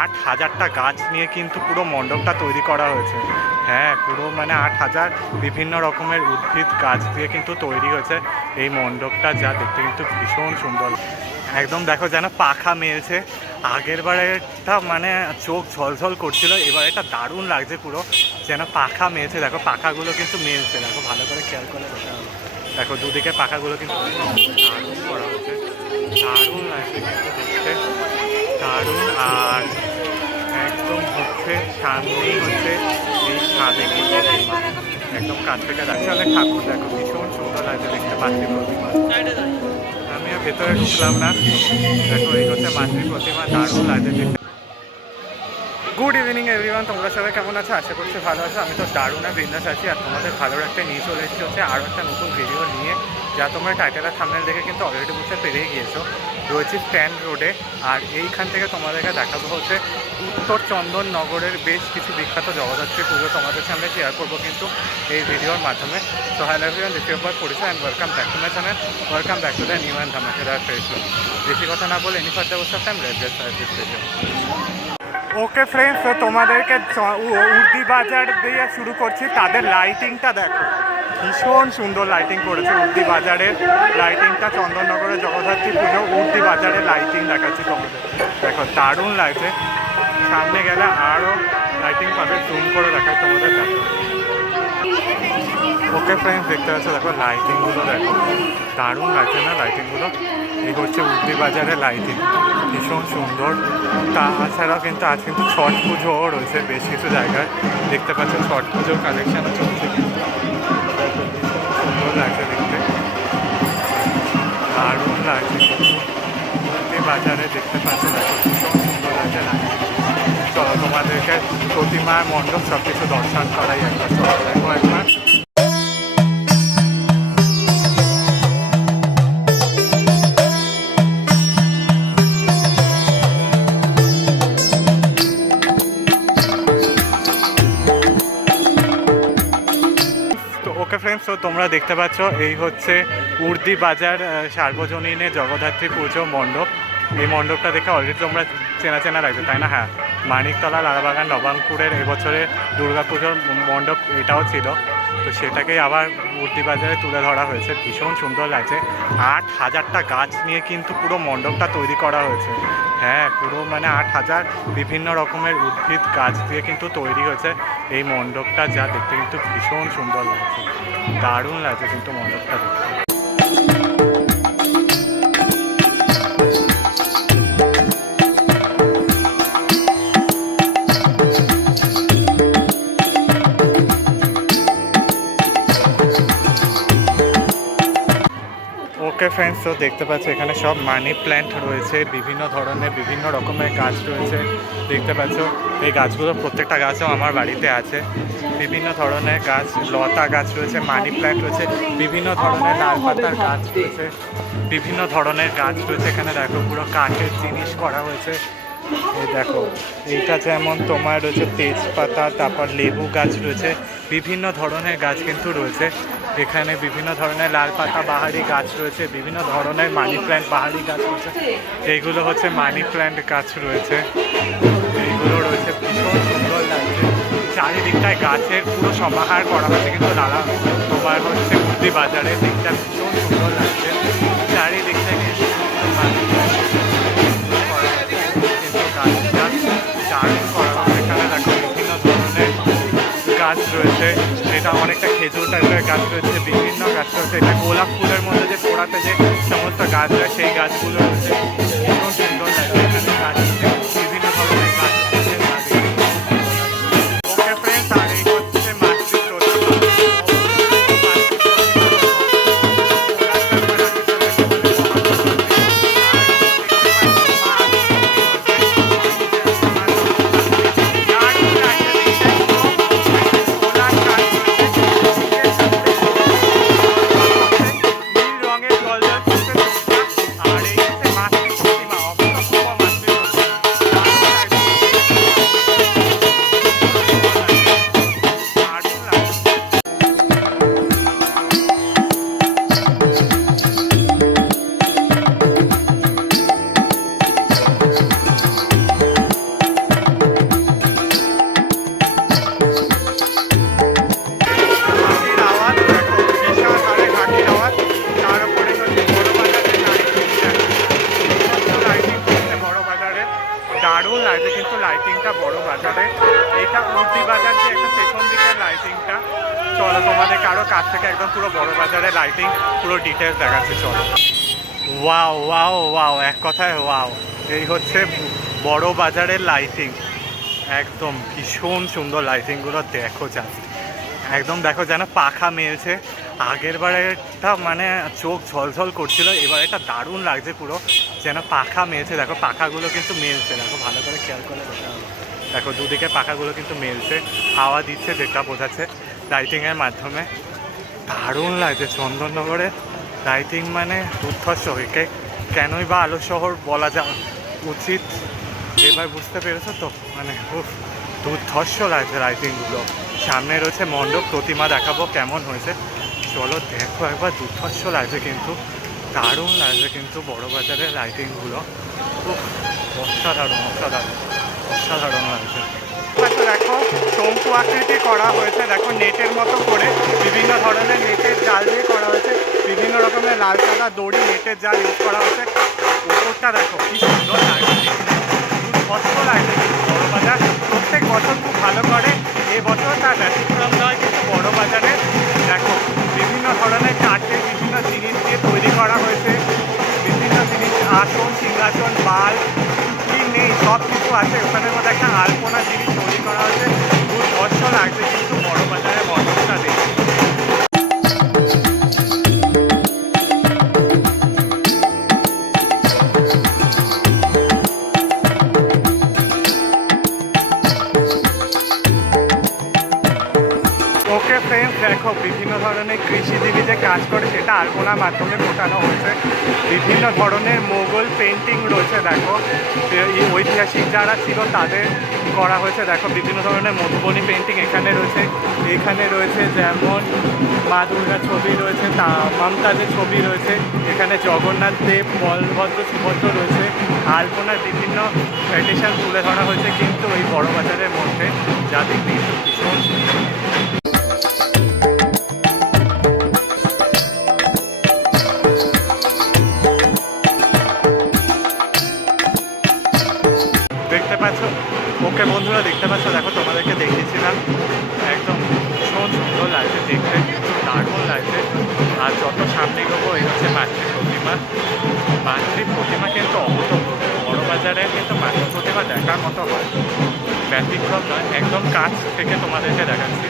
আট হাজারটা গাছ নিয়ে কিন্তু পুরো মণ্ডপটা তৈরি করা হয়েছে। হ্যাঁ পুরো মানে আট হাজার বিভিন্ন রকমের উদ্ভিদ গাছ দিয়ে কিন্তু তৈরি হয়েছে এই মণ্ডপটা, যা দেখতে কিন্তু ভীষণ সুন্দর। একদম দেখো যেন পাখা মেলছে। আগের বারেটা মানে চোখ ঝলঝল করছিল, এবার এটা দারুণ লাগছে পুরো। যেন পাখা মেলছে, দেখো পাখাগুলো কিন্তু মেলছে, দেখো ভালো করে খেয়াল করে দেখা। দুদিকে পাখাগুলো কিন্তু দারুণ করা হচ্ছে দারুণ লাগছে কিন্তু দেখতে। দারুণ আর একদম হচ্ছে সামনেই হচ্ছে এই প্রতিমা একদম কাছ থেকে যাচ্ছে অনেক ঠাকুর দেখো, ভীষণ সুন্দর লাগছে দেখতে পাচ্ছি প্রতিমা আমি আর ভেতরে ঢুকলাম না। দেখো, এই হচ্ছে মাতৃ প্রতিমা, দারুণ লাগছে দেখতে। গুড ইভিনিং এভরিওয়ান তোমরা সবাই কেমন আছো? আশা করছি ভালো আছো। আমি তো দারুণা বিন্দাস আছি। আর তোমাদের ভালো একটা নিয়ে চলে এসেছি হচ্ছে আরও একটা নতুন ভিডিও নিয়ে। যা তোমরা টাইটেলের থামনেল দেখে কিন্তু অলরেডি বুঝতে পেরিয়ে গিয়েছো। রয়েছে স্ট্যান্ড রোডে। আর এইখান থেকে তোমাদেরকে দেখাবো হচ্ছে উত্তর চন্দননগরের বেশ কিছু বিখ্যাত জগদ্ধাত্রী পুজো তোমাদের সামনে শেয়ার করব কিন্তু এই ভিডিওর মাধ্যমে। তো hello everyone this your Parichay and welcome back to my channel welcome back to the new and ধামাকেদার Facebook বেশি কথা না বলে এনি ফার্দার বসে time get video okay friends তোমাদেরকে উর্দি বাজার দিয়ে শুরু করছি। তাদের লাইটিংটা দেখো। ভীষণ সুন্দর লাইটিং করেছে উর্দি বাজারের লাইটিংটা চন্দননগরের জগদ্ধাত্রী পুজো, উর্দি বাজারের লাইটিং দেখাচ্ছি তোমাদের। দেখো, দারুণ লাগছে সামনে গেলে আরও লাইটিং পাবে জুম করে দেখাই তোমাদের দেখো। ওকে ফ্রেন্ডস দেখতে পাচ্ছ, দেখো লাইটিংগুলো দেখো। দারুণ লাগছে না লাইটিংগুলো এই হচ্ছে উর্দি বাজারের লাইটিং ভীষণ সুন্দর। তাছাড়াও কিন্তু আজ কিন্তু ছট পুজোও রয়েছে বেশ কিছু জায়গায়। দেখতে পাচ্ছ, ছট পুজোর কালেকশানও চলছে কিন্তু। লাগছে দেখতে। দারুণ লাগছে। উর্দি বাজারে দেখতে পাচ্ছেন ভীষণ সুন্দর লাগছে তো তোমাদেরকে প্রতিমার মণ্ডপ সব কিছু দর্শন করাই একবার। একবার। তো তোমরা দেখতে পাচ্ছ, এই হচ্ছে উর্দি বাজার সার্বজনীনে জগদ্ধাত্রী পুজো মণ্ডপ। এই মণ্ডপটা দেখে অলরেডি তোমরা চেনা চেনা লাগবে, তাই না? হ্যাঁ মানিকতলা, লালবাগান, নবাঙ্কুরের এবছরে দুর্গাপুজোর মণ্ডপ এটাও ছিল। তো সেটাকেই আবার উর্দি বাজারে তুলে ধরা হয়েছে। ভীষণ সুন্দর লাগছে। আট হাজারটা গাছ নিয়ে কিন্তু পুরো মণ্ডপটা তৈরি করা হয়েছে। হ্যাঁ পুরো মানে আট হাজার বিভিন্ন রকমের উদ্ভিদ গাছ দিয়ে কিন্তু তৈরি হয়েছে। এই মণ্ডপটা যা দেখতে কিন্তু ভীষণ সুন্দর লাগছে। দারুণ লাগছে কিন্তু মণ্ডপটা ওকে ফ্রেন্ডস তো দেখতে পাচ্ছ, এখানে সব মানি প্ল্যান্ট রয়েছে, বিভিন্ন ধরনের, বিভিন্ন রকমের গাছ রয়েছে। দেখতে পাচ্ছ, এই গাছগুলো প্রত্যেকটা গাছও আমার বাড়িতে আছে। বিভিন্ন ধরনের গাছ, লতা গাছ রয়েছে মানি প্ল্যান্ট রয়েছে, বিভিন্ন ধরনের লাল পাতার গাছ রয়েছে, বিভিন্ন ধরনের গাছ রয়েছে। এখানে দেখো, পুরো কাঠের জিনিস করা হয়েছে। এই দেখো, এইটা যেমন তোমার রয়েছে তেজপাতা, তারপর লেবু গাছ রয়েছে বিভিন্ন ধরনের গাছ কিন্তু রয়েছে। এখানে বিভিন্ন ধরনের লাল পাতা বাহারি গাছ রয়েছে, বিভিন্ন ধরনের মানি প্ল্যান্ট বাহারি গাছ রয়েছে। এইগুলো হচ্ছে মানি প্ল্যান্ট গাছ রয়েছে। এইগুলো রয়েছে ভীষণ সুন্দর লাগছে। চারিদিকটায় গাছের পুরো সমাহার করা হয়েছে কিন্তু নানা তোমার হচ্ছে। মুদি বাজারে দিকটা ভীষণ সুন্দর লাগছে। চারিদিক গাছ রয়েছে এটা অনেকটা খেজুর টাইপের গাছ রয়েছে, বিভিন্ন গাছ রয়েছে। এটা গোলাপ ফুলের মধ্যে যে পোড়াতে যে সমস্ত গাছ রয়েছে সেই গাছগুলো রয়েছে। ভীষণ সুন্দর এখানে গাছ ওয়াও ওয়াও ওয়াও, এক কথায় ওয়াও। এই হচ্ছে বড় বাজারের লাইটিং একদম ভীষণ সুন্দর লাইটিংগুলো দেখো জাস্ট একদম দেখো যেন পাখা মেলছে। আগের বারেরটা মানে চোখ ঝলঝল করছিল, এবার এটা দারুণ লাগছে পুরো। যেন পাখা মেলছে, দেখো পাখাগুলো কিন্তু মেলছে। দেখো ভালো করে খেয়াল করে দেখো। দুদিকে পাখাগুলো কিন্তু মেলছে। হাওয়া দিচ্ছে, যেটা বোঝাচ্ছে লাইটিংয়ের মাধ্যমে। দারুণ লাগছে চন্দননগরে। লাইটিং মানে দুর্ধর্ষ একে কেনই বা আলো শহর বলা যা উচিত, এবার বুঝতে পেরেছ তো? মানে খুব দুর্ধর্ষ লাগছে লাইটিংগুলো সামনে রয়েছে মণ্ডপ, প্রতিমা দেখাবো কেমন হয়েছে। চলো দেখো একবার দুর্ধর্ষ লাগছে কিন্তু, দারুণ লাগছে কিন্তু বড় বাজারের লাইটিংগুলো খুব অসাধারণ অসাধারণ অসাধারণ লাগছে আচ্ছা দেখো শঙ্কু আকৃতি করা হয়েছে, দেখো নেটের মতো করে। বিভিন্ন ধরনের নেটের জাল দিয়ে করা হয়েছে। বিভিন্ন রকমের লাল সাদা দড়ি, নেটের জাল ইউজ করা হয়েছে। উপরটা দেখো, কি সুন্দর লাগছে কষ্ট লাগছে কিন্তু বড় বাজার। প্রত্যেক বছর খুব ভালো করে। এবছর তার ব্যতিক্রম নয় কিন্তু বড় বাজারে। দেখো, বিভিন্ন ধরনের কাঠের বিভিন্ন জিনিস দিয়ে তৈরি করা হয়েছে। বিভিন্ন জিনিস, আসন, সিংহাসন, বাল কি নেই, সব কিছু আছে। ওখানের মধ্যে একটা আলপনা জিনিস তৈরি করা হয়েছে। খুব কষ্ট লাগছে কিন্তু বড়। দেখো, বিভিন্ন ধরনের কৃষিজীবী যে কাজ করে সেটা আলপনার মাধ্যমে ফোটানো হয়েছে। বিভিন্ন ধরনের মোগল পেন্টিং রয়েছে, দেখো। ঐতিহাসিক যারা ছিল তাদের করা হয়েছে, দেখো। বিভিন্ন ধরনের মধুবনী পেন্টিং এখানে রয়েছে। এখানে রয়েছে যেমন মা দুর্গার ছবি রয়েছে, তা, মমতাজের ছবি রয়েছে। এখানে জগন্নাথ দেব, বলভদ্র সুভদ্র রয়েছে। আলপনার বিভিন্ন ট্র্যাডিশন তুলে ধরা হয়েছে কিন্তু এই বড় বাজারের মধ্যে, যাদের কিন্তু ভীষণ ওকে বন্ধুরা, দেখতে পাচ্ছ? দেখো, তোমাদেরকে দেখিয়েছিলাম একদম ভীষণ সুন্দর লাগছে দেখতে দারুণ লাগছে আর যত সামনে গেবো এই হচ্ছে মাতৃ প্রতিমা। মাতৃ প্রতিমা কিন্তু অভূতপূর্ব। বড়বাজারে কিন্তু মাতৃ প্রতিমা দেখার মতো হয়। ব্যতিক্রম নয়, একদম কাছ থেকে তোমাদেরকে দেখাচ্ছি।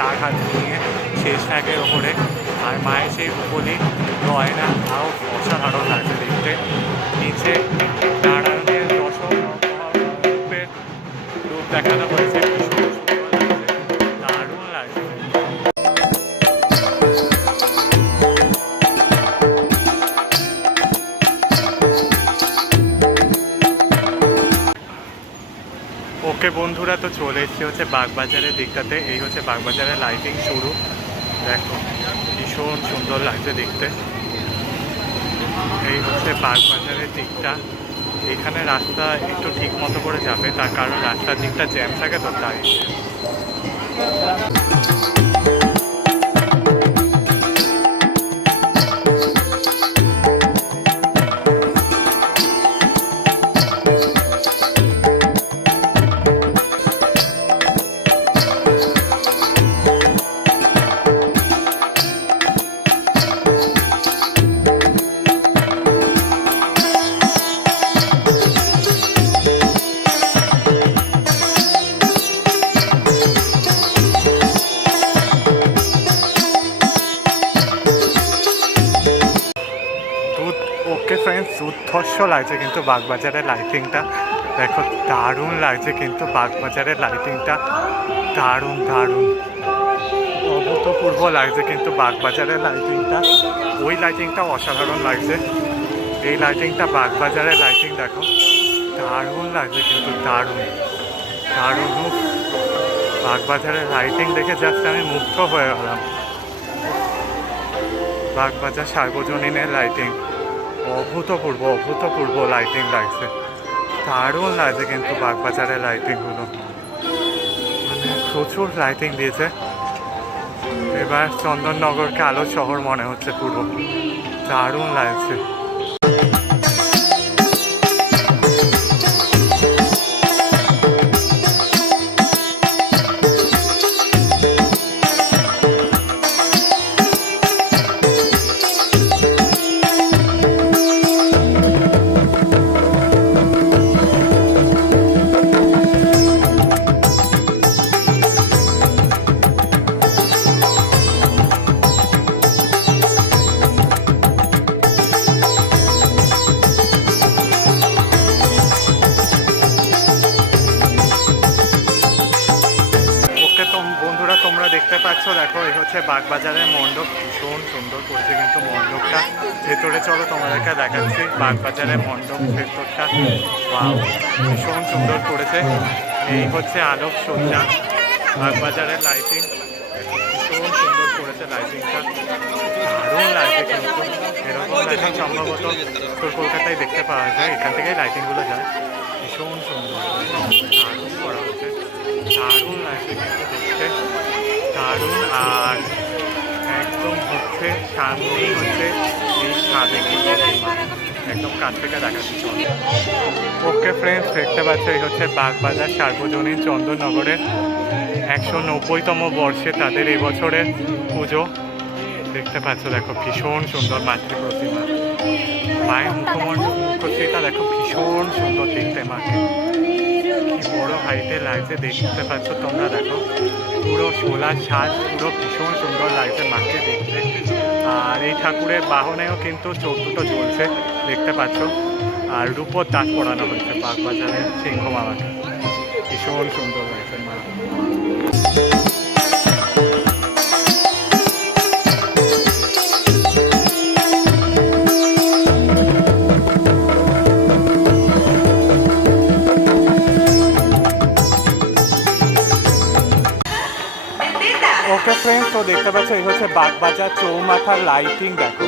চার হাত নিয়ে শেষ নাগের ওপরে। আর মায়ের সেই উপলি গয়না বাগবাজারের দিকটাতে এই হচ্ছে বাগবাজারের লাইটিং শুরু। দেখো, ভীষণ সুন্দর লাগছে দেখতে। এই হচ্ছে বাগবাজারের দিকটা। এখানে রাস্তা একটু ঠিক মতো করে যাবে, তার কারণ রাস্তার দিকটা জ্যাম থাকে তো তাই। লাগছে কিন্তু বাগবাজারের লাইটিংটা দেখো, দারুণ লাগছে কিন্তু বাগবাজারের লাইটিংটা দারুণ দারুণ। অভূতপূর্ব লাগছে কিন্তু বাগবাজারের লাইটিংটা ওই লাইটিংটা অসাধারণ লাগছে। এই লাইটিংটা বাগবাজারের লাইটিং দেখো। দারুণ লাগছে কিন্তু, দারুণ। দারুণ বাগবাজারের লাইটিং দেখে জাস্ট আমি মুগ্ধ হয়ে গেলাম। বাগবাজার সার্বজনীনের লাইটিং অভূতপূর্ব অভূতপূর্ব লাইটিং লাগছে। দারুণ লাগছে কিন্তু বাগবাজারের লাইটিংগুলো মানে প্রচুর লাইটিং দিয়েছে। এবার চন্দননগরকে আলো শহর মনে হচ্ছে পুরো। দারুণ লাগছে। তোমাদেরকে দেখাচ্ছি বাগবাজারের মণ্ডপ ভেতরটা। Wow, ভীষণ সুন্দর করেছে। এই হচ্ছে আলোক সজ্জা বাগবাজারের লাইটিং ভীষণ সুন্দর করেছে লাইটিংটা দারুণ লাগছে কিন্তু। এরকম লাইটিং সম্ভবত কলকাতায় দেখতে পাওয়া যায় এখান থেকেই লাইটিংগুলো যায়। ভীষণ সুন্দর। দারুণ করা হচ্ছে। দারুণ লাগছে দেখতে। দারুণ আর একদম হচ্ছে সামনেই হচ্ছে, এই সাবেকি একদম কাছ থেকে দেখাচ্ছি চল ওকে ফ্রেন্ডস দেখতে পাচ্ছ, এই হচ্ছে বাগবাজার সার্বজনীন চন্দননগরের একশো নব্বইতম বর্ষে তাদের এবছরের পুজো। দেখতে পাচ্ছ, দেখো ভীষণ সুন্দর মাতৃ প্রতিমা। মায়ের মুখমণ্ডল দেখো ভীষণ সুন্দর দেখতে মাকে। কি বড় হাইটে লাগছে, দেখতে পাচ্ছ তোমরা, দেখো। পুরো সোলার সাজ, পুরো ভীষণ সুন্দর লাগছে মাকে দেখতে। আর এই ঠাকুরের বাহনেও কিন্তু চোখ দুটো জ্বলছে, দেখতে পাচ্ছ। আর রূপোর দাঁত পড়ানো হয়েছে বাগবাজারের সিংহ মামাকে ভীষণ সুন্দর দেখতে পাচ্ছ, এই হচ্ছে বাগবাজার চৌমাথার লাইটিং দেখো।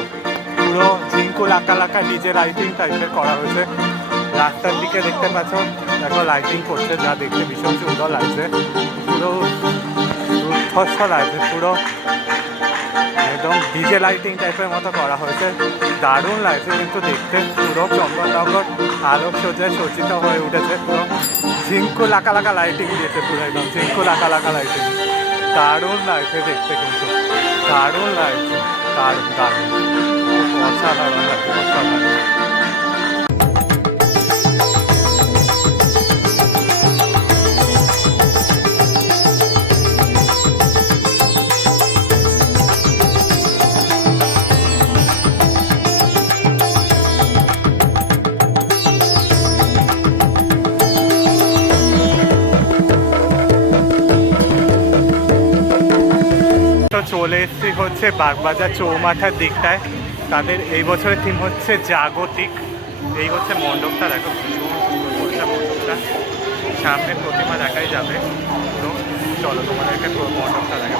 পুরো ঝিঙ্কু লাকা লাকা ডিজে লাইটিং টাইপের করা হয়েছে। রাস্তার দিকে দেখতে পাচ্ছ, দেখো লাইটিং করছে, যা দেখতে ভীষণ সুন্দর লাগছে। পুরো উৎফস্ত লাগছে, পুরো একদম ডিজে লাইটিং টাইপের মতো করা হয়েছে। দারুণ লাগছে, কিন্তু দেখতে পুরো চন্দননগর আলোক সজ্জায় সজ্জিত হয়ে উঠেছে, পুরো ঝিঙ্কু লাকা লাকা লাইটিং দিয়েছে পুরো একদম ঝিঙ্কু লাকা লাকা লাইটিং দারুণ লাগছে দেখতে কিন্তু। দারুণ লাগছে। দারুণ দারুণ। অসাধারণ লাগছে অসাধারণ। চলে এসেছি হচ্ছে বাগবাজার চৌমাথার দিকটায়। তাদের এই বছরের থিম হচ্ছে জাগতিক। এই হচ্ছে মণ্ডপটা, দেখো মণ্ডপটা। সামনে প্রতিমা দেখাই যাবে। তো চলো, তোমাদেরকে মণ্ডপটা দেখা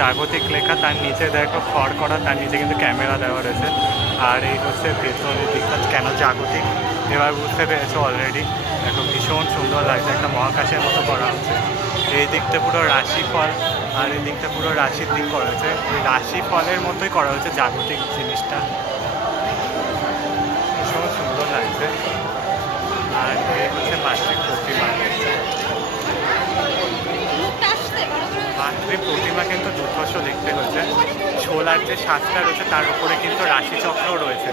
জাগতিক লেখা, তার নিচে দেখো, খড় করা, তার নিচে কিন্তু ক্যামেরা দেওয়া রয়েছে। আর এই হচ্ছে ভেতরের দিকটা কেন জাগতিক? এবার বুঝতে পেরেছ অলরেডি দেখো, ভীষণ সুন্দর লাগছে, একটা মহাকাশের মতো করা হচ্ছে। এই দিকটা পুরো রাশিফল, আর এই দিকটা পুরো রাশির দিক করা হয়েছে ওই রাশিফলের মতোই করা হয়েছে জাগতিক জিনিসটা। ভীষণ সুন্দর লাগছে। আর এই হচ্ছে মাতৃ প্রতিমা প্রতিমা কিন্তু দুর্ধর্ষ দেখতে হচ্ছে ছোলার যে সাতটা রয়েছে তার উপরে কিন্তু রাশিচক্র রয়েছে।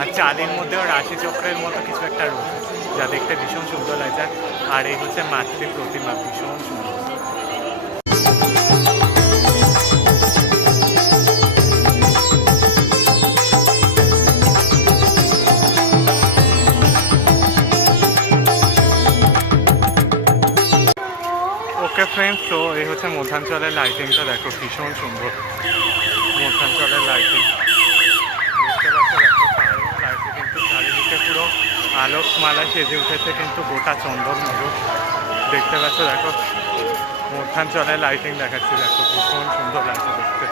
আর চালের মধ্যেও রাশিচক্রের মতো কিছু একটা রয়েছে, যা দেখতে ভীষণ সুন্দর লাগছে। আর এই হচ্ছে মাতৃ প্রতিমা, ভীষণ সুন্দর। ফ্রেন্ডস তো এই হচ্ছে মধ্যাঞ্চলের লাইটিংটা দেখো, ভীষণ সুন্দর। মধ্যাঞ্চলের লাইটিং দারুণ কিন্তু চারিদিকে পুরো আলোকমালা সেজে উঠেছে কিন্তু গোটা চন্দন নগর দেখতে পাচ্ছ? দেখো মধ্যাঞ্চল লাইটিং দেখাচ্ছি। দেখো, ভীষণ সুন্দর লাগছে দেখতে।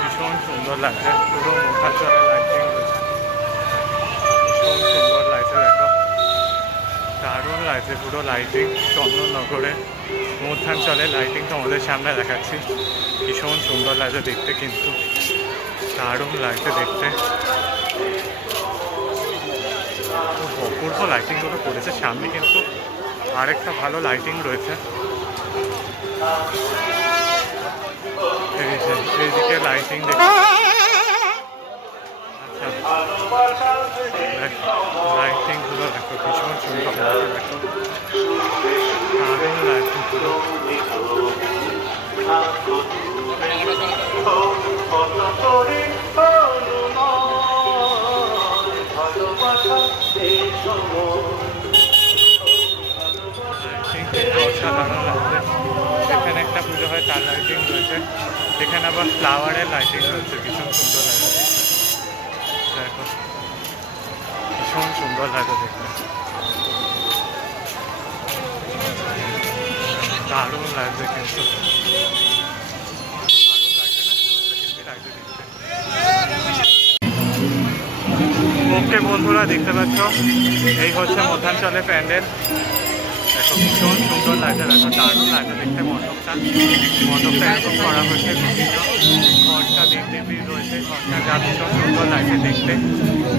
ভীষণ সুন্দর লাগছে। পুরো মধ্যাঞ্চলের লাইটিং দারুণ লাগছে পুরো লাইটিং চন্দননগরে মধ্যাঞ্চলের লাইটিং তোমাদের সামনে দেখাচ্ছি। ভীষণ সুন্দর লাগছে দেখতে কিন্তু। দারুণ লাগছে দেখতে। অপূর্ব লাইটিংগুলো করেছে। সামনে কিন্তু আরেকটা ভালো লাইটিং রয়েছে। যে লাইটিং দেখতে। লাইটিংগুলো দেখো ভীষণ সুন্দর দেখো দারুণ লাইটিং লাইটিং কিন্তু অসাধারণ লাগছে একটা পুজো হয় তার লাইটিং রয়েছে এখানে আবার ফ্লাওয়ারের লাইটিং রয়েছে ভীষণ সুন্দর লাগে দেখতে দেখো ভীষণ সুন্দর লাগে দেখতে। দারুণ লাগছে কিন্তু। ওকে বন্ধুরা, দেখতে পাচ্ছ? এই হচ্ছে মধ্যাঞ্চলে প্যান্ডেল। সুন্দর লাগছে দেখো দারুণ লাগছে দেখতে, মণ্ডপটা মণ্ডপটা এরকম করা হয়েছে ঘরটা দেবী রয়েছে, ঘরটা যা সুন্দর লাগছে দেখতে,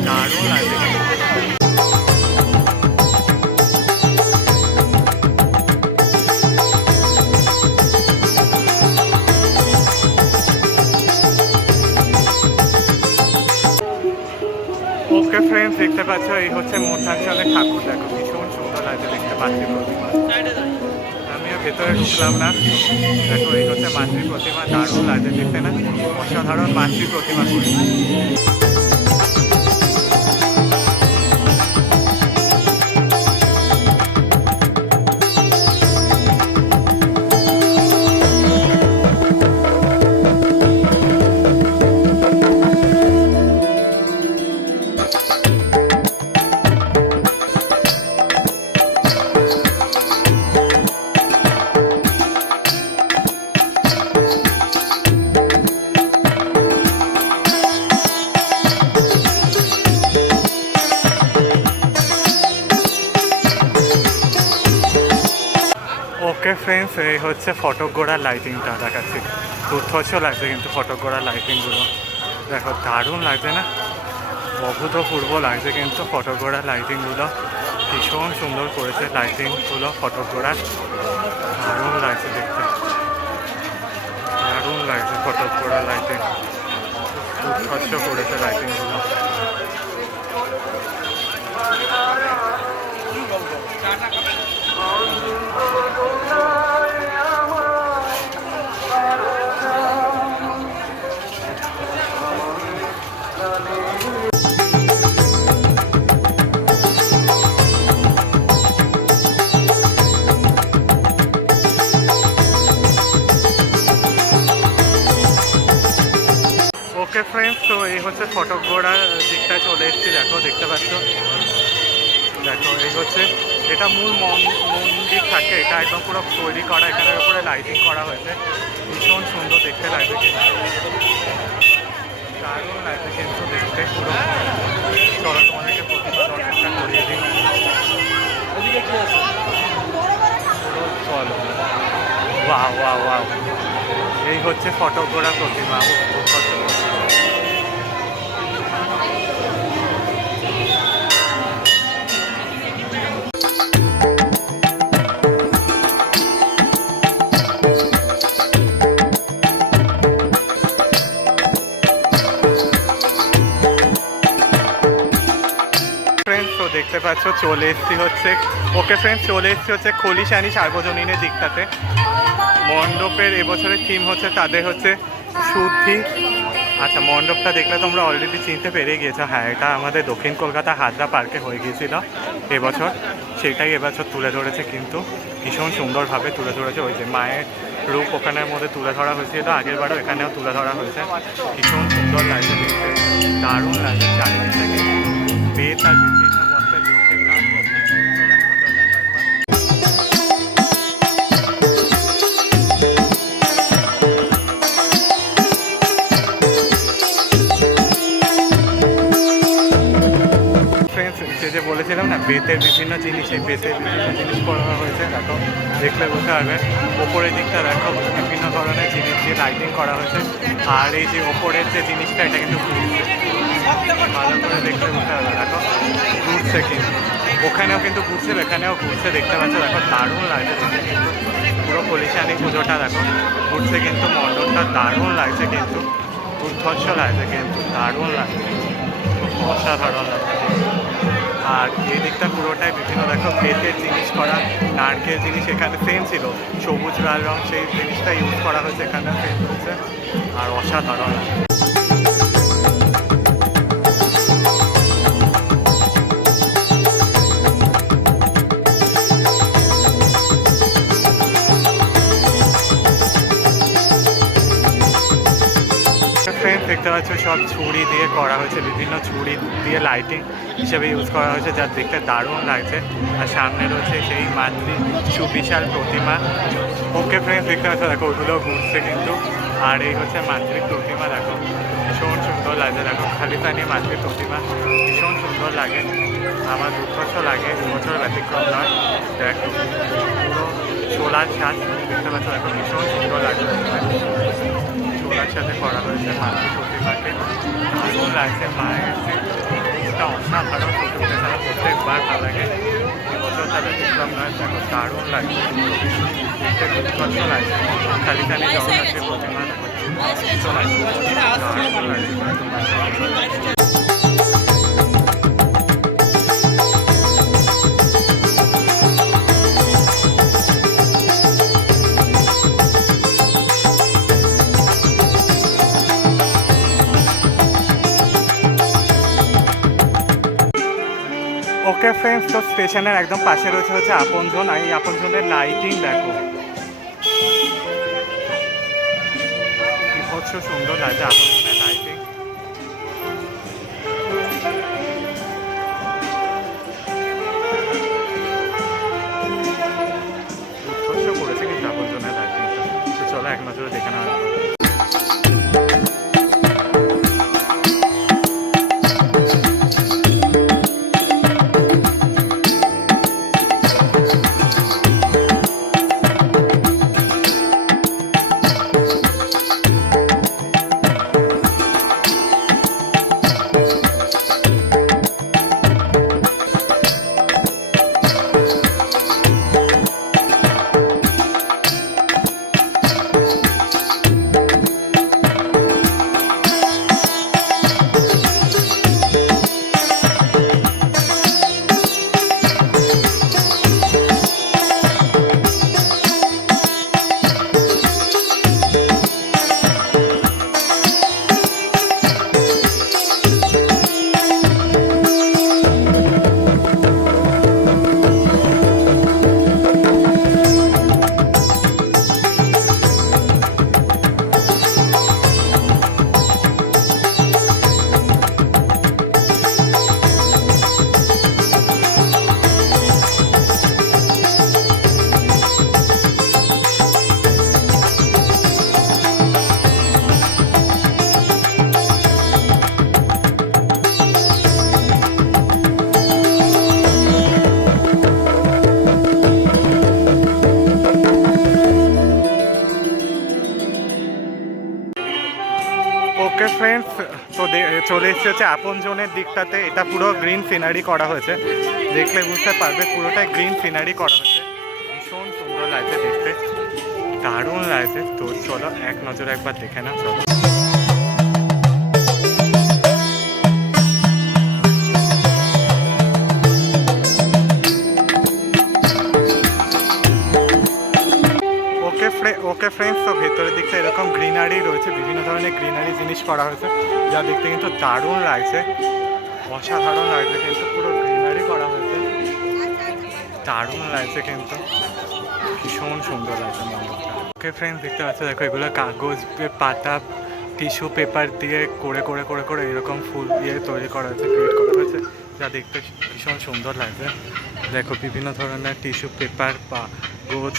দারুণ লাগছে। ওকে ফ্রেন্ডস দেখতে পাচ্ছ, এই হচ্ছে মধ্যাঞ্চলের ঠাকুর দেখো লাগছে দেখতে মাতৃ প্রতিমা। আমিও ভেতরে ঢুকলাম না। দেখো এই হচ্ছে মাতৃ প্রতিমা দারুণ লাগছে দেখতে না? অসাধারণ মাতৃ প্রতিমা। হচ্ছে ফটক গোড়ার লাইটিংটা দেখাচ্ছি। দুর্ধর্ষ লাগছে কিন্তু ফটক গোড়ার লাইটিংগুলো দেখো, দারুণ লাগছে না? অভূতপূর্ব লাগছে কিন্তু ফটক গোড়ার লাইটিংগুলো ভীষণ সুন্দর করেছে লাইটিংগুলো ফটক গোড়ার দারুণ লাগছে দেখতে। দারুণ লাগছে ফটক গোড়ার লাইটিং দুর্ধর্ষ করেছে লাইটিংগুলো ফ্রেন্ডস তো এই হচ্ছে ফটক গোড়ার দিকটায় চলে এসেছি, দেখো, দেখতে পাচ্ছ? দেখো, এই হচ্ছে, এটা মূল মন- মন্দির থাকে, এটা একদম পুরো তৈরি করা, এখানের উপরে লাইটিং করা হয়েছে। ভীষণ সুন্দর দেখতে কিন্তু দারুণ লাগছে কিন্তু দেখতে পুরো। চলো, তোমাদেরকে প্রতিমা করিয়ে দিই। চলো। ওয়া ওয়া ওয়া এই হচ্ছে গোড়া প্রতিমা। চলে এসছি হচ্ছে ওকে ফ্রেন্ডস চলে এসছি হচ্ছে খলিশানি সার্বজনীনের দিকটাতে। মণ্ডপের এবছরের থিম হচ্ছে তাদের হচ্ছে শুদ্ধি। আচ্ছা মণ্ডপটা দেখলে তোমরা অলরেডি চিনতে পেরে গিয়েছো। হ্যাঁ এটা আমাদের দক্ষিণ কলকাতা হাজরা পার্কে হয়ে গিয়েছিল এবছর। সেটাই এবছর তুলে ধরেছে কিন্তু ভীষণ সুন্দরভাবে তুলে ধরেছে। ওই যে মায়ের রূপ ওখানের মধ্যে তুলে ধরা হয়েছিল, আগের বারও এখানেও তুলে ধরা হয়েছে। ভীষণ সুন্দর লাগছে দেখতে। দারুণ লাগছে চারিদিকটা কিন্তু বেশ আর বিভিন্ন বেতের বিভিন্ন জিনিস, এই বেতের বিভিন্ন জিনিস করা হয়েছে, দেখো, দেখলে বুঝতে পারবে ওপরের দিকটা দেখো, বিভিন্ন ধরনের জিনিস দিয়ে লাইটিং করা হয়েছে। আর এই যে ওপরের যে জিনিসটা, এটা কিন্তু ভালো করে দেখতে বুঝতে পারবে দেখো, ঘুরছে কিন্তু। ওখানেও কিন্তু ঘুরছে, এখানেও ঘুরছে, দেখতে পাচ্ছ, দেখো, দারুণ লাগছে কিন্তু। পুরো পলিশানি পুজোটা, দেখো, ঘুরছে কিন্তু, মণ্ডপটা দারুণ লাগছে কিন্তু। দুর্ধর্ষ লাগছে কিন্তু, দারুণ লাগছে। অসাধারণ লাগছে। আর এই দিকটা পুরোটাই বিভিন্ন দেখো বেতের জিনিস করা, নারকেল জিনিস এখানে সেম ছিল। সবুজ লাল রং সেই জিনিসটা ইউজ করা হয়েছে এখানে সেম হয়েছে। আর অসাধারণ। দেখতে পাচ্ছ, সব ছুরি দিয়ে করা হয়েছে, বিভিন্ন ছুরি দিয়ে লাইটিং হিসেবে ইউজ করা হয়েছে, যা দেখতে দারুণ লাগছে। আর সামনে রয়েছে সেই মাতৃ সুবিশাল প্রতিমা। ওকে ফ্রেন্ড দেখতে পাচ্ছ, দেখো, ওগুলো ঘুরছে কিন্তু। আর এই হচ্ছে মাতৃ প্রতিমা, দেখো, ভীষণ সুন্দর লাগছে, দেখো, খালি পানি মাতৃ প্রতিমা, ভীষণ সুন্দর লাগে। আমার দুর্ধর্ষ লাগে এবছর ব্যতিক্রম নয়। দেখো, পুরো সোলার সাজ দেখতে পাচ্ছ, দেখো, ভীষণ সুন্দর লাগছে। সোলার সাথে করা হয়েছে মাকে প্রতিমাকে ভালো লাগছে মায়ের যে একটা অসাধারণ প্রতিমা তারা প্রত্যেকবার ভালো লাগে এবছর তাদের দেখলাম না দেখো দারুণ লাগছে। দেখতে লাগছে। খালি খালি জগন্নাথের প্রতিমা দেখো লাগছে। ফ্রেন্ডস তো স্টেশনের একদম পাশে রয়েছে হচ্ছে আপনজন, আর এই আপনজনের লাইটিং দেখো। বিভৎস সুন্দর লাগছে আপনজনের লাইটিং উৎকর্ষ করেছে কিন্তু আপনজনের লাইটিং চলো এক নজরে দেখে নেওয়া এসেছে হচ্ছে আপন জোনের দিকটাতে এটা পুরো গ্রিন সিনারি করা হয়েছে। দেখলে বুঝতে পারবে, পুরোটাই গ্রিন সিনারি করা হয়েছে। ভীষণ সুন্দর লাগছে দেখতে। দারুণ লাগছে। তো চলো, এক নজরে একবার দেখে না চলো। ওকে ফ্রে ওকে ফ্রেন্ডস তো গ্রিনারি রয়েছে, বিভিন্ন ধরনের গ্রিনারি জিনিস করা হয়েছে, যা দেখতে কিন্তু দারুণ লাগছে। অসাধারণ লাগছে কিন্তু পুরো গ্রিনারি করা হয়েছে। দারুণ লাগছে কিন্তু। ভীষণ সুন্দর লাগছে মণ্ডপটা ওকে ফ্রেন্ডস দেখতে পাচ্ছ, দেখো, এগুলো কাগজ পাতা টিস্যু পেপার দিয়ে করে করে করে করে এরকম ফুল দিয়ে তৈরি করা হয়েছে ক্রিয়েট করা হয়েছে, যা দেখতে ভীষণ সুন্দর লাগছে। দেখো, বিভিন্ন ধরনের টিস্যু পেপার বা কাগজ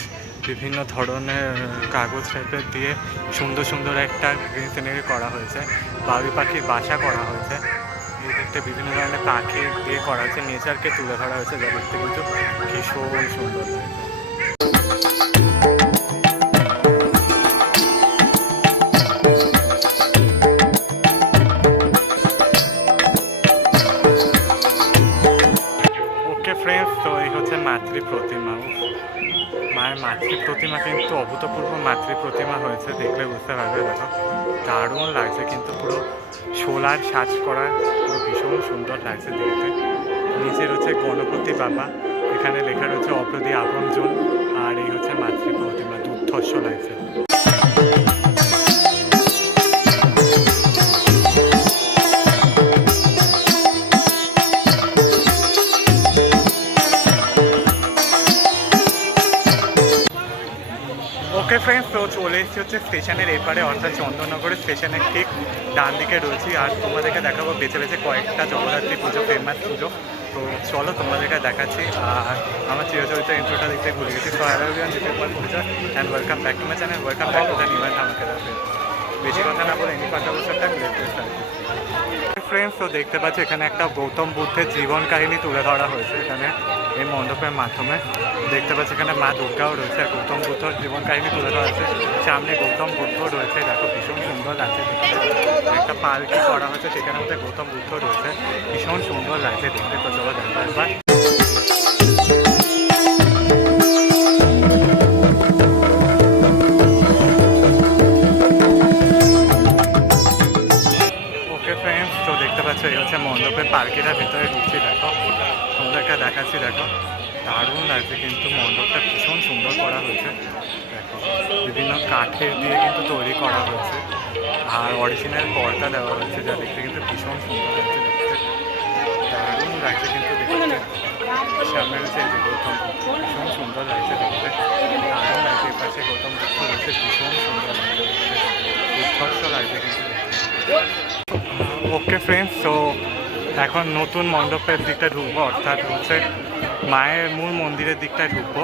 বিভিন্ন ধরনের কাগজ টাইপের দিয়ে সুন্দর সুন্দর একটা গ্রিন সিনারি করা হয়েছে। বাবি পাখির বাসা করা হয়েছে। এই বিভিন্ন ধরনের পাখি দিয়ে করা হয়েছে। নেচারকে তুলে ধরা হয়েছে। যা দেখতে কিন্তু ভীষণ সুন্দর লাগছে। প্রতিমা কিন্তু অভূতপূর্ব মাতৃ প্রতিমা হয়েছে, দেখলে বুঝতে পারবে দেখো। দারুণ লাগছে কিন্তু পুরো সোলার সাজ করা, পুরো ভীষণ সুন্দর লাগছে দেখতে। নিচে রয়েছে গণপতি বাবা, এখানে লেখা রয়েছে অপ্রদি আপনজন আর এই হচ্ছে মাতৃ প্রতিমা দুর্ধর্ষ লাগছে। ফ্রেন্ডস তো চলে এসেছি হচ্ছে স্টেশনের এপারে, অর্থাৎ চন্দননগরের স্টেশনের ঠিক ডান দিকে রয়েছি। আর তোমাদেরকে দেখাবো বেছে বেছে কয়েকটা জগদ্ধাত্রী পুজো ফেমাস পুজো। তো চলো তোমাদেরকে দেখাচ্ছি। আর আমার চিরচরিত ইন্ট্রোটা দেখতে ভুলে গেছি। তো this is Puja and welcome back to my channel welcome back to the and আমাকে বেশি কথা না বলে এনি কথা বছর ফ্রেন্ডস তো দেখতে পাচ্ছি, এখানে একটা গৌতম বুদ্ধের জীবন কাহিনী তুলে ধরা হয়েছে এখানে। এই মণ্ডপের মাধ্যমে দেখতে পাচ্ছি এখানে মা দুর্গাও রয়েছে, আর গৌতম বুদ্ধর জীবন কাহিনী তুলে ধরা হয়েছে। সামনে গৌতম বুদ্ধ রয়েছে, দেখো ভীষণ সুন্দর লাগছে একটা পালকি করা হয়েছে, সেখানে মধ্যে গৌতম বুদ্ধ রয়েছে। ভীষণ সুন্দর লাগছে দেখতে, তো চলো দেখো একবার দেখতে পাচ্ছ হচ্ছে মণ্ডপের পার্কিটার ভিতরে ঢুকছি, দেখো। তোমাদেরকে দেখাচ্ছি, দেখো, দারুণ লাগছে কিন্তু মণ্ডপটা ভীষণ সুন্দর করা হয়েছে। দেখো, বিভিন্ন কাঠের দিয়ে কিন্তু তৈরি করা হয়েছে। আর অরিজিনাল পর্দা দেওয়া হয়েছে, যা দেখতে কিন্তু ভীষণ সুন্দর লাগছে, দেখতে। দারুণ লাগছে কিন্তু দেখতে। যে গৌতম, ভীষণ সুন্দর লাগছে দেখতে। দারুণ লাগছে, এই পাশে গৌতম বুদ্ধ রয়েছে, ভীষণ সুন্দর লাগছে উৎকর্ষ লাগছে কিন্তু ওকে ফ্রেন্ডস তো এখন নতুন মণ্ডপের দিকটা ঢুকবো, অর্থাৎ হচ্ছে মায়ের মূল মন্দিরের দিকটায় ঢুকবো।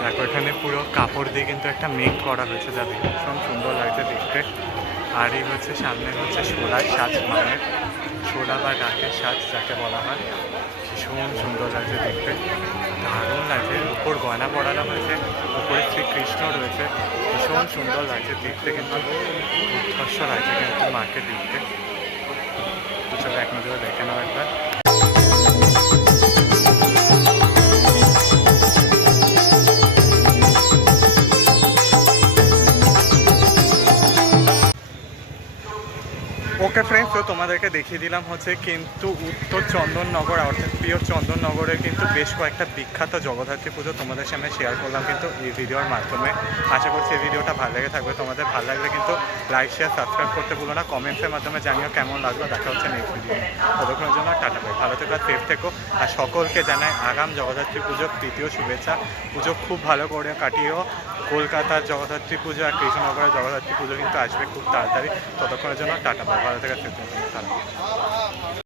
দেখো, এখানে পুরো কাপড় দিয়ে কিন্তু একটা মেক করা হয়েছে, যা ভীষণ সুন্দর লাগছে দেখতে। আর এই হচ্ছে, সামনে হচ্ছে সোলার সাজ, মায়ের সোলা বা ডাকের সাজ, যাকে বলা হয়। ভীষণ সুন্দর লাগছে দেখতে। দারুণ লাগছে, উপর গয়না পড়ানো হয়েছে, উপরে শ্রীকৃষ্ণ রয়েছে। ভীষণ সুন্দর লাগছে দেখতে কিন্তু উৎকর্ষ লাগছে কিন্তু মাকে দেখতে। এক নজরে দেখে নাও একবার। ওকে ফ্রেন্ডস তো তোমাদেরকে দেখিয়ে দিলাম হচ্ছে কিন্তু উত্তর চন্দননগর, অর্থাৎ পিওর চন্দননগরের কিন্তু বেশ কয়েকটা বিখ্যাত জগদ্ধাত্রী পুজো তোমাদের সামনে শেয়ার করলাম কিন্তু এই ভিডিওর মাধ্যমে। আশা করছি এই ভিডিওটা ভালো লেগে থাকবে। তোমাদের ভালো লাগলে কিন্তু লাইক শেয়ার সাবস্ক্রাইব করতে ভুলো না। কমেন্টসের মাধ্যমে জানিও কেমন লাগল। দেখা হচ্ছে নেক্সট ভিডিও ততক্ষণের জন্য টাটা পাই ভালো থেকো সেফ থেকো। আর সকলকে জানাই আগাম জগদ্ধাত্রী পুজোর তৃতীয় শুভেচ্ছা। পুজো খুব ভালো করে কাটিয়েও কলকাতার জগদ্ধাত্রী পুজো আর কৃষ্ণনগরের জগদ্ধাত্রী পুজো কিন্তু আসবে খুব তাড়াতাড়ি। ততক্ষণের জন্য টাটা, ভালো থেকে